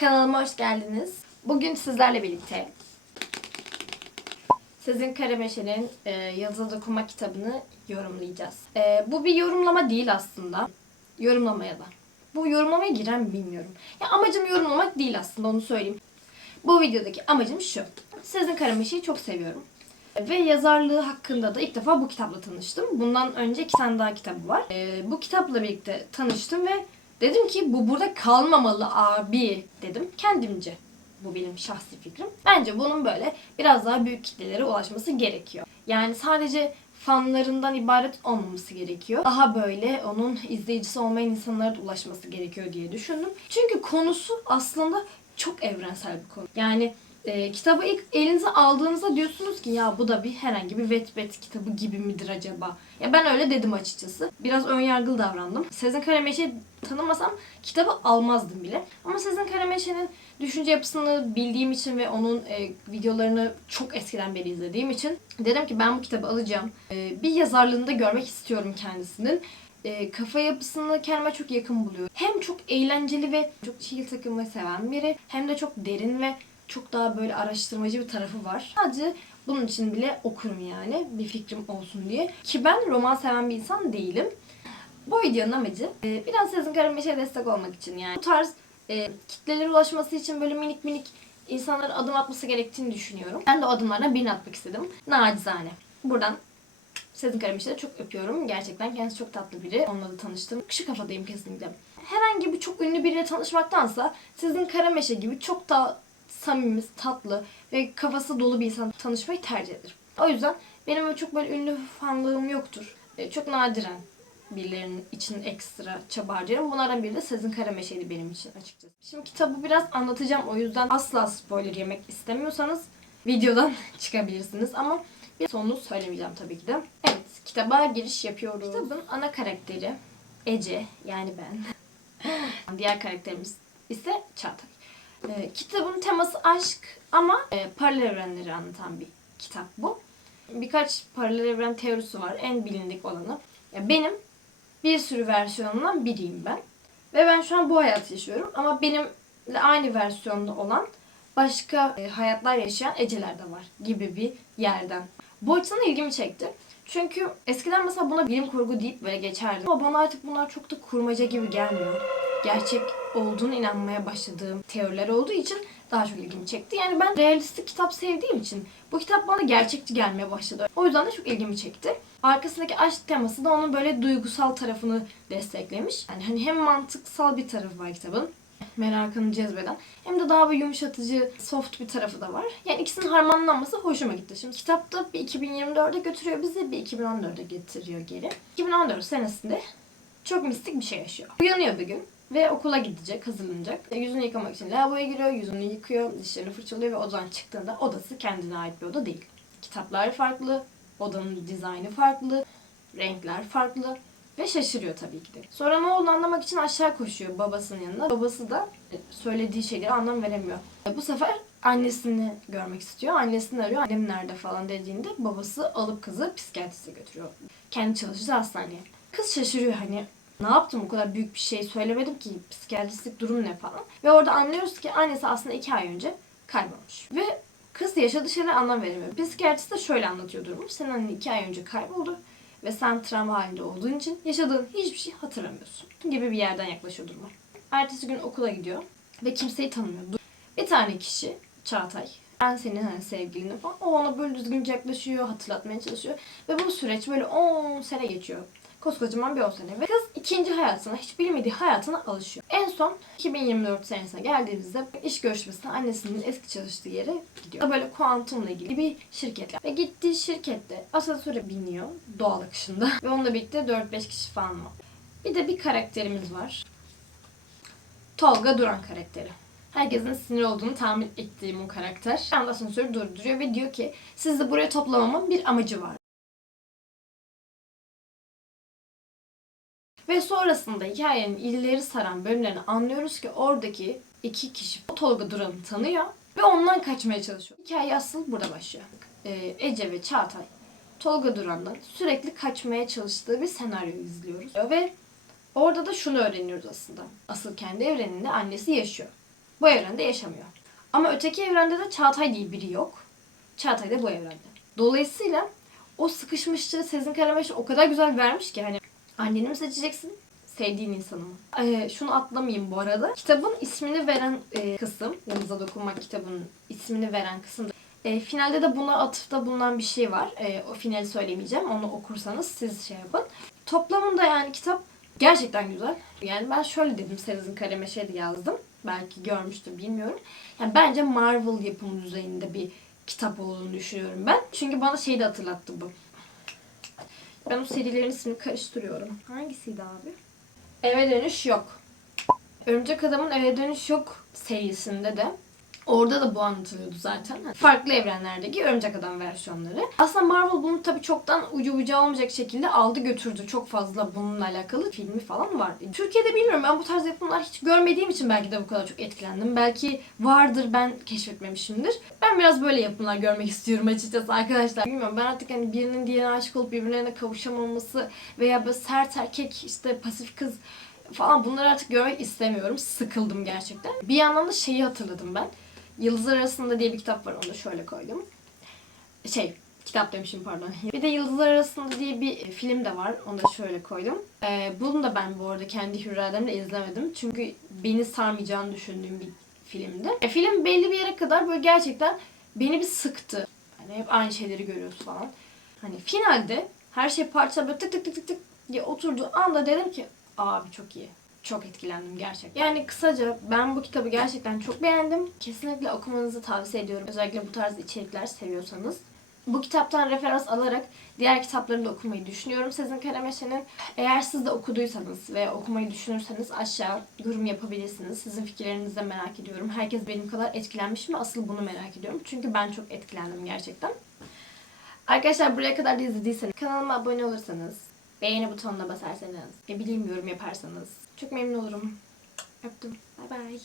Kanalıma hoş geldiniz. Bugün sizlerle birlikte Sezin Karameşe'nin e, Yazılı Dokuma kitabını yorumlayacağız. E, bu bir yorumlama değil aslında. Yorumlamaya da. Bu yorumlamaya girer mi bilmiyorum. Ya amacım yorumlamak değil aslında onu söyleyeyim. Bu videodaki amacım şu. Sezin Karameşe'yi çok seviyorum. Ve yazarlığı hakkında da ilk defa bu kitapla tanıştım. Bundan önce iki tane daha kitabı var. E, bu kitapla birlikte tanıştım ve dedim ki bu burada kalmamalı abi dedim kendimce. Bu benim şahsi fikrim. Bence bunun böyle biraz daha büyük kitlelere ulaşması gerekiyor. Yani sadece fanlarından ibaret olmaması gerekiyor. Daha böyle onun izleyicisi olmayan insanlara da ulaşması gerekiyor diye düşündüm. Çünkü konusu aslında çok evrensel bir konu. Yani e, kitabı ilk elinize aldığınızda diyorsunuz ki ya bu da bir herhangi bir Wattpad kitabı gibi midir acaba? Ya ben öyle dedim açıkçası. Biraz önyargılı davrandım. Sezin Karameşe'yi tanımasam kitabı almazdım bile. Ama Sezin Karameşe'nin düşünce yapısını bildiğim için ve onun e, videolarını çok eskiden beri izlediğim için dedim ki ben bu kitabı alacağım. E, bir yazarlığını da görmek istiyorum kendisinin. E, kafa yapısını kendime çok yakın buluyor. Hem çok eğlenceli ve çok şiir takılmayı seven biri hem de çok derin ve çok daha böyle araştırmacı bir tarafı var. Sadece bunun için bile okurum yani bir fikrim olsun diye. Ki ben roman seven bir insan değilim. Bu videonun amacı e, biraz Sezin Karameşe'ye destek olmak için yani. Bu tarz e, kitlelere ulaşması için böyle minik minik insanların adım atması gerektiğini düşünüyorum. Ben de o adımlardan birini atmak istedim. Nacizane. Buradan Sezin Karameşe'yi de çok öpüyorum. Gerçekten kendisi çok tatlı biri. Onunla da tanıştım. Kışı kafadayım kesinlikle. Herhangi bir çok ünlü biriyle tanışmaktansa Sezin Karameşe gibi çok daha samimi, tatlı ve kafası dolu bir insan tanışmayı tercih ederim. O yüzden benim çok böyle ünlü fanlığım yoktur. E, çok nadiren birilerinin için ekstra çaba harcarım. Bunlardan biri de Sezin Karameşe'ydi benim için açıkçası. Şimdi kitabı biraz anlatacağım. O yüzden asla spoiler yemek istemiyorsanız videodan çıkabilirsiniz. Ama bir sonunu söylemeyeceğim tabii ki de. Evet, kitaba giriş yapıyoruz. Kitabın ana karakteri Ece, yani ben. Diğer karakterimiz ise Çağatay. Ee, kitabın teması aşk ama e, paralel evrenleri anlatan bir kitap bu. Birkaç paralel evren teorisi var. En bilindik olanı. Ya benim bir sürü versiyonundan biriyim ben. Ve ben şu an bu hayatı yaşıyorum. Ama benimle aynı versiyonda olan başka e, hayatlar yaşayan Eceler de var gibi bir yerden. Bu açıdan ilgimi çekti. Çünkü eskiden mesela buna bilim kurgu deyip böyle geçerdim. Ama bana artık bunlar çok da kurmaca gibi gelmiyor. Gerçek olduğunu inanmaya başladığım teoriler olduğu için daha çok ilgimi çekti. Yani ben realistik kitap sevdiğim için bu kitap bana gerçekçi gelmeye başladı. O yüzden de çok ilgimi çekti. Arkasındaki aşk teması da onun böyle duygusal tarafını desteklemiş. Yani hani hem mantıksal bir tarafı var kitabın merakını cezbeden hem de daha bir yumuşatıcı, soft bir tarafı da var. Yani ikisinin harmanlanması hoşuma gitti. Şimdi kitapta bir 2024'e götürüyor bizi, bir 2014'e getiriyor geri. 2014 senesinde çok mistik bir şey yaşıyor. Uyanıyor bir gün ve okula gidecek, hazırlanacak. Yüzünü yıkamak için lavaboya giriyor, yüzünü yıkıyor, dişlerini fırçalıyor ve odadan çıktığında odası kendine ait bir oda değil. Kitaplar farklı, odanın dizaynı farklı, renkler farklı ve şaşırıyor tabii ki de. Sonra ne olduğunu anlamak için aşağı koşuyor babasının yanına. Babası da söylediği şeyleri anlam veremiyor. Bu sefer annesini görmek istiyor. Annesini arıyor. Annem nerede falan dediğinde babası alıp kızı psikiyatriste götürüyor. Kendi çalıştığı hastaneye. Kız şaşırıyor hani ne yaptım o kadar büyük bir şey söylemedim ki psikiyatristik durum ne falan. Ve orada anlıyoruz ki annesi aslında iki ay önce kaybolmuş. Ve kız yaşadığı şeyler anlam veremiyor. Psikiyatrist de şöyle anlatıyor durumu. Senin annen iki ay önce kayboldu ve sen travma halinde olduğun için yaşadığın hiçbir şey hatırlamıyorsun gibi bir yerden yaklaşıyor duruma. Ertesi gün okula gidiyor ve kimseyi tanımıyor. Bir tane kişi Çağatay ben senin hani sevgilini falan o ona böyle düzgünce yaklaşıyor, hatırlatmaya çalışıyor ve bu süreç böyle 10 sene geçiyor. Koskocaman bir 10 sene. Ve kız ikinci hayatına, hiç bilmediği hayatına alışıyor. En son 2024 senesine geldiğimizde iş görüşmesine annesinin eski çalıştığı yere gidiyor. Böyle kuantumla ilgili bir şirketle. Ve gittiği şirkette asansöre biniyor doğal akışında. Ve onunla birlikte 4-5 kişi falan var. Bir de bir karakterimiz var. Tolga Duran karakteri. Herkesin sinir olduğunu tahmin ettiğim o karakter. Anda asansörü durduruyor ve diyor ki sizi buraya toplamamın bir amacı var. Ve sonrasında hikayenin illeri saran bölümlerini anlıyoruz ki oradaki iki kişi Tolga Duran'ı tanıyor ve ondan kaçmaya çalışıyor. Hikaye asıl burada başlıyor. Ee, Ece ve Çağatay Tolga Duran'dan sürekli kaçmaya çalıştığı bir senaryo izliyoruz. Ve orada da şunu öğreniyoruz aslında. Asıl kendi evreninde annesi yaşıyor. Bu evrende yaşamıyor. Ama öteki evrende de Çağatay diye biri yok. Çağatay da bu evrende. Dolayısıyla o sıkışmışlığı Sezin Karameş o kadar güzel vermiş ki hani anneni mi seçeceksin, sevdiğin insanı mı? Ee, şunu atlamayayım bu arada. Kitabın ismini veren e, kısım, Yıldız'a Dokunmak kitabının ismini veren kısım. E, finalde de buna atıfta bulunan bir şey var. E, o finali söylemeyeceğim. Onu okursanız siz şey yapın. Toplamında yani kitap gerçekten güzel. Yani ben şöyle dedim Sezin Karameş'e de yazdım. Belki görmüştür bilmiyorum. Yani bence Marvel yapımı düzeyinde bir kitap olduğunu düşünüyorum ben. Çünkü bana şeyi de hatırlattı bu. Ben o serilerin ismini karıştırıyorum. Hangisiydi abi? Eve Dönüş Yok. Örümcek Adam'ın Eve Dönüş Yok serisinde de Orada da bu anlatılıyordu zaten. Farklı evrenlerdeki Örümcek Adam versiyonları. Aslında Marvel bunu tabii çoktan ucu bucağı olmayacak şekilde aldı götürdü. Çok fazla bununla alakalı filmi falan var. Türkiye'de bilmiyorum ben bu tarz yapımlar hiç görmediğim için belki de bu kadar çok etkilendim. Belki vardır ben keşfetmemişimdir. Ben biraz böyle yapımlar görmek istiyorum açıkçası arkadaşlar. Bilmiyorum ben artık hani birinin diğerine aşık olup birbirlerine kavuşamaması veya böyle sert erkek işte pasif kız falan bunları artık görmek istemiyorum. Sıkıldım gerçekten. Bir yandan da şeyi hatırladım ben. Yıldızlar Arasında diye bir kitap var. Onu da şöyle koydum. Şey, kitap demişim pardon. Bir de Yıldızlar Arasında diye bir film de var. Onu da şöyle koydum. Ee, bunu da ben bu arada kendi hürriyelerimle izlemedim. Çünkü beni sarmayacağını düşündüğüm bir filmdi. E, film belli bir yere kadar böyle gerçekten beni bir sıktı. Hani hep aynı şeyleri görüyoruz falan. Hani finalde her şey parça böyle tık tık tık tık tık diye oturduğu anda dedim ki abi çok iyi. Çok etkilendim gerçekten. Yani kısaca ben bu kitabı gerçekten çok beğendim. Kesinlikle okumanızı tavsiye ediyorum. Özellikle bu tarz içerikler seviyorsanız. Bu kitaptan referans alarak diğer kitaplarını da okumayı düşünüyorum Sezin Karameşe'nin. Eğer siz de okuduysanız ve okumayı düşünürseniz aşağı yorum yapabilirsiniz. Sizin fikirlerinizi de merak ediyorum. Herkes benim kadar etkilenmiş mi? Asıl bunu merak ediyorum. Çünkü ben çok etkilendim gerçekten. Arkadaşlar buraya kadar da izlediyseniz kanalıma abone olursanız, beğeni butonuna basarsanız, ne bileyim yorum yaparsanız çok memnun olurum. Öptüm. Bay bay.